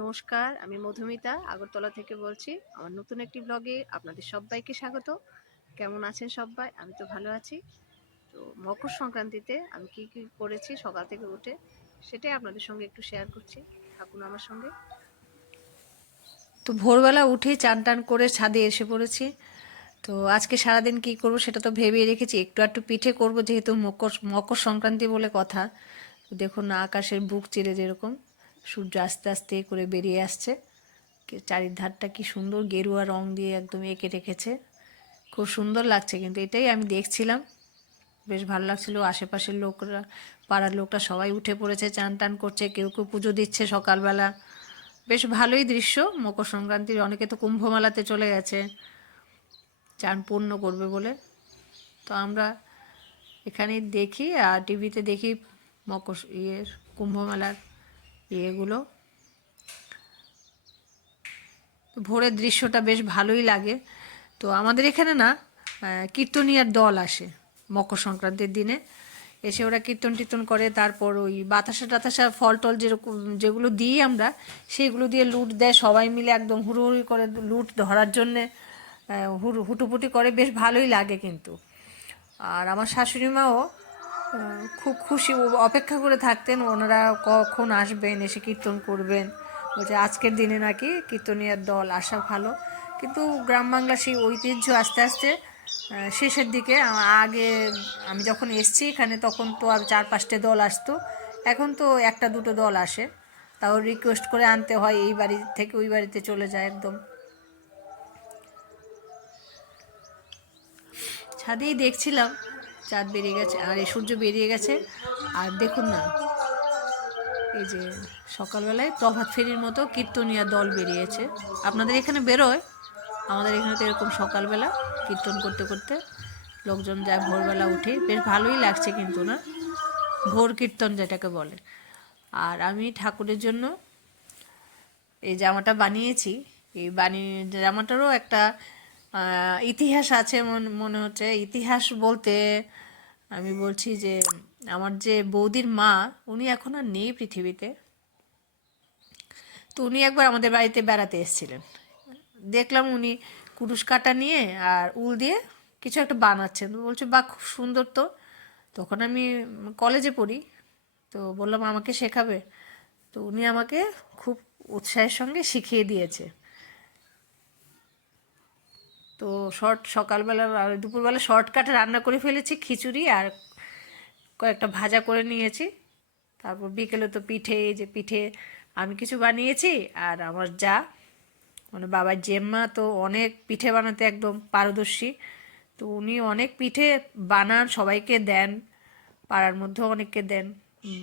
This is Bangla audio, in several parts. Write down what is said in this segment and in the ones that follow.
নমস্কার, আমি মধুমিতা, আগরতলা থেকে বলছি। আমার নতুন একটি ব্লগে আপনাদের সবাইকে স্বাগত। কেমন আছেন সবাই? আমি তো ভালো আছি। তো মকর সংক্রান্তিতে আমি কি কি করেছি সকাল থেকে উঠে, সেটাই আপনাদের সঙ্গে একটু শেয়ার করছি। থাকুন আমার সঙ্গে। তো ভোরবেলা উঠেই চান টান করে ছাদে এসে পড়েছি। তো আজকে সারাদিন কি করব সেটা তো ভেবেই রেখেছি। একটু একটু পিঠে করব যেহেতু মকর মকর সংক্রান্তি বলে কথা। দেখুন আকাশের বুক চিরে যেরকম। সূর্য আস্তে আস্তে করে বেরিয়ে আসছে। চারিধারটা কি সুন্দর গেরুয়া রং দিয়ে একদম এঁকে রেখেছে। খুব সুন্দর লাগছে কিন্তু এটাই আমি দেখছিলাম। বেশ ভালো লাগছিল। আশেপাশের লোকরা, পাড়ার লোকরা সবাই উঠে পড়েছে, চান টান করছে, কেউ কেউ পুজো দিচ্ছে সকালবেলা। বেশ ভালোই দৃশ্য। মকর সংক্রান্তির অনেকে তো কুম্ভমেলাতে চলে গেছে। চান পূর্ণ করবে বলে। তো আমরা এখানে দেখি আর টিভিতে দেখি মকর ইয়ের কুম্ভমেলার ইয়েগুলো। ভোরের দৃশ্যটা বেশ ভালোই লাগে। তো আমাদের এখানে না কীর্তনিয়ার দল আসে মকর সংক্রান্তির দিনে। এসে ওরা কীর্তন টীর্তন করে, তারপর ওই বাতাসা টাতাসা, ফল টল যেরকম, যেগুলো দিই আমরা, সেইগুলো দিয়ে লুট দেয় সবাই মিলে একদম হুড়োহুড়ি করে লুট ধরার জন্যে। হুটুপুটি করে, বেশ ভালোই লাগে কিন্তু। আর আমার শাশুড়ি মাও খুব খুশি, অপেক্ষা করে থাকতেন ওনারা কখন আসবেন, এসে কীর্তন করবেন। বলছে, আজকের দিনে নাকি কীর্তনিয়ার দল আসা ভালো। কিন্তু গ্রাম বাংলা সেই ঐতিহ্য আস্তে আস্তে শেষের দিকে আগে আমি যখন এসছি এখানে, তখন তো আর চার পাঁচটা দল আসতো। এখন তো একটা দুটো দল আসে। তাও রিকোয়েস্ট করে আনতে হয়, এই বাড়ি থেকে ওই বাড়িতে চলে যায় একদম। ছাদেই দেখছিলাম চাঁদ বেরিয়ে গেছে, আর এই সূর্য বেরিয়ে গেছে। আর দেখুন না, এই যে সকালবেলায় প্রভাত ফেরির মতো কীর্তনিয়া দল বেরিয়েছে। আপনাদের এখানে বেরোয়? আমাদের এখানে তো এরকম সকালবেলা কীর্তন করতে করতে লোকজন যায়, ভোরবেলা উঠে। বেশ ভালোই লাগছে কিন্তু না? ভোর কীর্তন যেটাকে বলে। আর আমি ঠাকুরের জন্য এই জামাটা বানিয়েছি। এই বানিয়ে জামাটারও একটা ইতিহাস আছে মন- হচ্ছে। ইতিহাস বলতে আমি বলছি যে আমার যে বৌদির মা, উনি এখন আর নেই পৃথিবীতে। তো উনি একবার আমাদের বাড়িতে বেড়াতে এসেছিলেন। দেখলাম উনি কুরুশ কাটা নিয়ে আর উল দিয়ে কিছু একটা বানাচ্ছেন। বলছে বা খুব সুন্দর তো। তখন আমি কলেজে পড়ি। তো বললাম, আমাকে শেখাবে। তো উনি আমাকে খুব উৎসাহের সঙ্গে শিখিয়ে দিয়েছে। তো শর্ট সকালবেলা দুপুরবেলা শর্টকাটে রান্না করে ফেলেছি খিচুড়ি আর কয়েকটা ভাজা করে নিয়েছি। তারপর বিকেলে তো পিঠে যে পিঠে আমি কিছু বানিয়েছি আর আমার যা মানে বাবার জেম্মা তো অনেক পিঠে বানাতে একদম পারদর্শী। তো উনি অনেক পিঠে বানান সবাইকে দেন পাড়ার মধ্যেও অনেককে দেন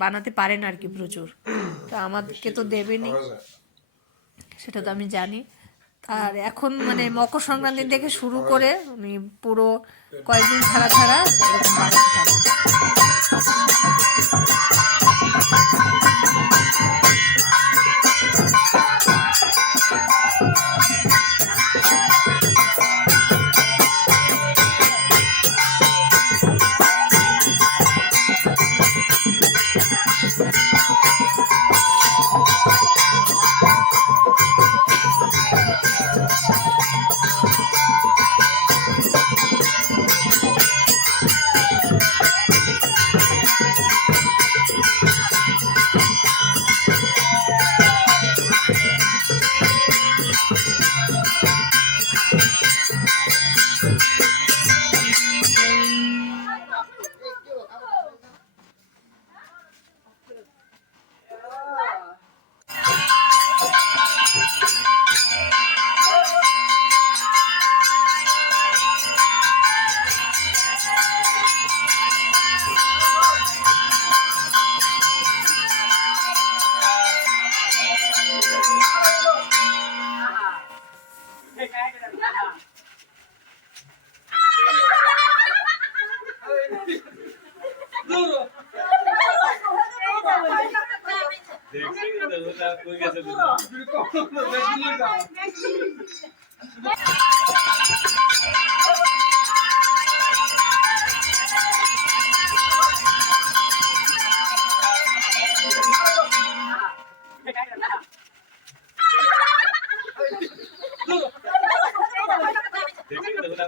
বানাতে পারেন আর কি প্রচুর। তো আমাকে তো দেবেনি সেটা তো আমি জানি। আর এখন মানে মকর সংক্রান্তি থেকে শুরু করে উনি পুরো কয়েকদিন ছাড়া ছাড়া できるのか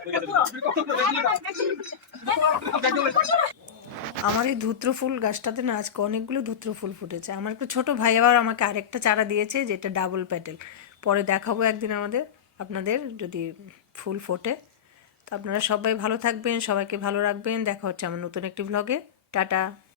な আমার এই ধুত্র ফুল গাছটাতে না আজকে অনেকগুলো ধুত্র ফুল ফুটেছে। আমার একটা ছোটো ভাই আবার আমাকে আরেকটা চারা দিয়েছে, যেটা ডাবল প্যাটেল পরে দেখাবো একদিন আমাদের, আপনাদের যদি ফুল ফোটে। তো আপনারা সবাই ভালো থাকবেন, সবাইকে ভালো রাখবেন। দেখা হচ্ছে আমার নতুন একটি ভ্লগে টাটা।